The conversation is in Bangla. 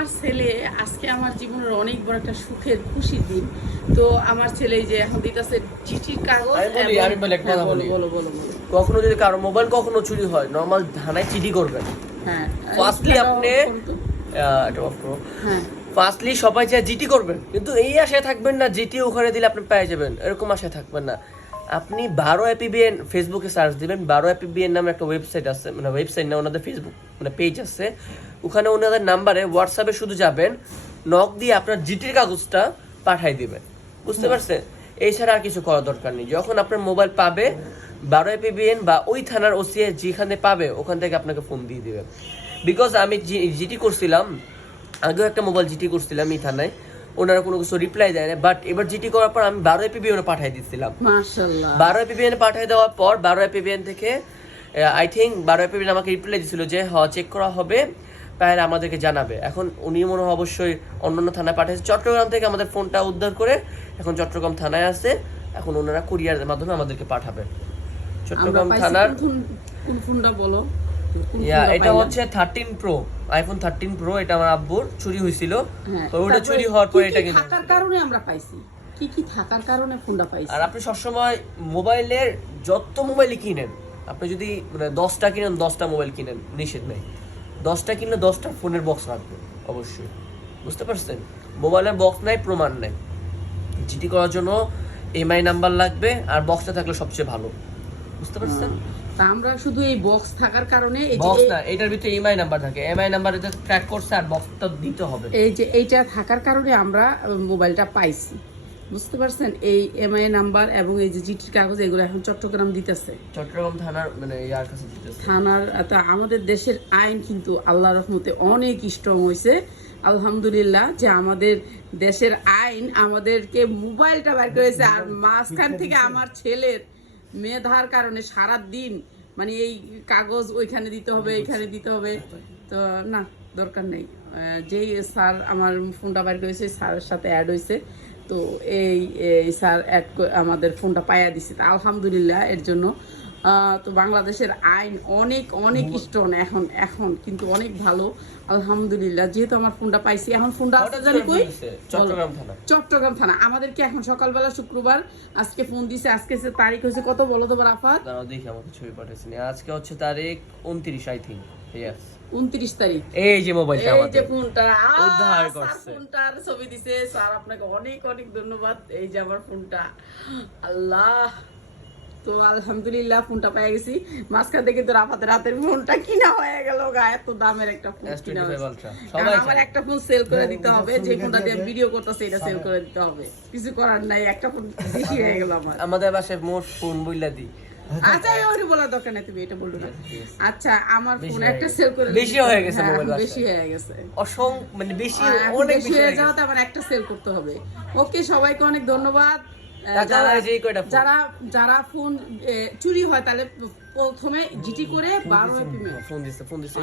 আমার ছেলে আজকে আমার জীবনের অনেক বড় একটা সুখের খুশির দিন। তো আমার ছেলে যে এখন দিতেছে চিঠির কাগজ আমি বলি, একটা হ্যাঁ, কথা বলি। বলো বলো বলো। কখনো যদি কারও মোবাইল কখনো চুরি হয় নর্মাল থানায় চিঠি করবেন। হ্যাঁ ফার্স্টলি আপনি এটা off করো। হ্যাঁ। ফার্স্টলি সবাই চায় জিটি করবেন কিন্তু এই আশায় থাকবেন না জিটি ওখানে দিলে আপনি পেয়ে যাবেন। এরকম আশায় থাকবেন না। আপনি বারো এপিবিএন ফেসবুকে সার্চ দিবেন বারো এপিবিএন নামে একটা ওয়েবসাইট আছে মানে ওয়েবসাইট না ওনাদের ফেসবুক মানে পেজ আছে। ওখানে ওনাদের নাম্বারে হোয়াটসঅ্যাপে শুধু যাবেন নক দিয়ে আপনার জিটির কাগজটা পাঠাই দিবেন। বুঝতে পারছেন? এছাড়া আর কিছু করার দরকার নেই। যখন আপনার মোবাইল পাবে বারো এপিবিএন বা ওই থানার ওসিএ যেখানে পাবে ওখান থেকে আপনাকে ফোন দিয়ে দিবে। বিকজ আমি জিটি করছিলাম আগেও একটা মোবাইল জিটি করছিলাম এই থানায়। ওনারা কোনো কিছু রিপ্লাই দেয় না। বাট এবার জিটি করার পর আমি বারো এপিবিএনে পাঠিয়ে দিচ্ছিলাম। বারো এপিবিএনে পাঠিয়ে দেওয়ার পর বারো এপিবিএন থেকে আই থিঙ্ক বারো এপিবিএন আমাকে রিপ্লাই দিছিল যে হ চেক করা হবে তাহলে আমাদেরকে জানাবে। এখন উনি মনে হয় অবশ্যই অন্যান্য থানায় পাঠিয়েছে। চট্টগ্রাম থেকে আমাদের ফোনটা উদ্ধার করে এখন চট্টগ্রাম থানায় আছে। এখন ওনারা কুরিয়ারের মাধ্যমে আমাদেরকে পাঠাবে। চট্টগ্রাম থানার কোন ফোনটা বলো? ইয়া এটা হচ্ছে thirteen pro iPhone thirteen pro এটা আমার আব্বুর চুরি হয়েছিল। হ্যাঁ, তো ওটা চুরি হওয়ার পরে এটা কিন্তু থাকার কারণে আমরা পাইছি? কি কি থাকার কারণে ফোনটা পাইছি? আর আপনি সবসময় মোবাইলের যত মোবাইলই কিনেন আপনি যদি মানে দশটা কিনেন দশটা মোবাইল কিনেন নিষেধ নেই। দশটা কিনলে দশটা ফোনের বক্স রাখবেন অবশ্যই। বুঝতে পারছেন? মোবাইলের বক্স নাই প্রমাণ নেই। জিটি করার জন্য এমআই নাম্বার লাগবে আর বক্সটা থাকলে সবচেয়ে ভালো। বুঝতে পারছেন? তা আমরা শুধু এই বক্স থাকার কারণে এই বক্স না এটার ভিতরে এমআই নাম্বার থাকে। এমআই নাম্বার এটা ট্র্যাক করছে আর বক্সটা দিতে হবে। এই যে এইটা থাকার কারণে আমরা মোবাইলটা পাইছি। বুঝতে পারছেন? এই এমআই নাম্বার এবং এই যে জিটির কাগজ এগুলো এখন চট্টগ্রাম দিতেছে। চট্টগ্রাম থানার মানে ইয়ার কাছে দিতেছে। থানার তা আমাদের দেশের আইন কিন্তু আল্লাহ রহমতে অনেক স্ট্রং হয়েছে আলহামদুলিল্লাহ যে আমাদের দেশের আইন আমাদেরকে মোবাইলটা বের করেছে। আর মাঝখান থেকে আমার ছেলের মেধার কারণে সারা দিন মানে এই কাগজ ওইখানে দিতে হবে, এখানে দিতে হবে। তো না, দরকার নেই। যেই স্যার আমার ফোনটা বাইর করেছে, স্যারের সাথে অ্যাড হয়েছে। তো এই স্যার অ্যাড আমাদের ফোনটা পাইয়া দিছে। তা আলহামদুলিল্লাহ এর জন্য। তো বাংলাদেশের আইন অনেক অনেক স্ট্রং এখন এখন কিন্তু অনেক ভালো আলহামদুলিল্লাহ। যেহেতু আমার ফোনটা পাইছি এখন ফোনটা আছে জানি কই? চট্টগ্রাম থানা। চট্টগ্রাম থানা। আমাদেরকে এখন সকালবেলা শুক্রবার আজকে ফোন দিছে আজকে সে তারিখ হয়েছে কত বলো তো রাফাত দাঁড়াও দেখি আমাকে ছবি পাঠিয়েছেন আজকে হচ্ছে তারিখ উনত্রিশ আই থিঙ্ক ইয়েস উনত্রিশ তারিখ। এই যে মোবাইলটা এই যে ফোনটা উদ্ধার করছে। ফোনটার ছবি দিছে। স্যার আপনাকে অনেক অনেক ধন্যবাদ। এই যে আমার ফোনটা আল্লাহ। তো আলহামদুলিল্লাহ ফোনটা পেয়ে গেছি। মাঝখান থেকে তো রাফাতে রাতের ফোনটা কিনা হয়ে গেল গা এত দামের একটা ফোন কিনা S25 হয়েছে। সবাই আমার একটা ফোন সেল করে দিতে হবে যে ফোনটা দিয়ে ভিডিও করতেছে এটা সেল করে দিতে হবে। কিছু করার নাই একটা ফোন বেশি হয়ে গেল আমার। আমাদের বাসায় মোট ফোন বইলা দি। আচ্ছা ওটা বলার দরকার নাই তুমি এটা বলল না। আচ্ছা আমার ফোন একটা সেল করে বেশি হয়ে গেছে হ্যাঁ, মোবাইল। বেশি হয়ে গেছে। অসং মানে বেশি এখন অনেক বেশি হয়ে যাওয়াতে আমার একটা সেল করতে হবে। ওকে সবাইকে অনেক ধন্যবাদ। যারা-। যারা ফোন চুরি হয় তাহলে প্রথমে জিটি করে বারো ফোন দিচ্ছে ফোন দিচ্ছে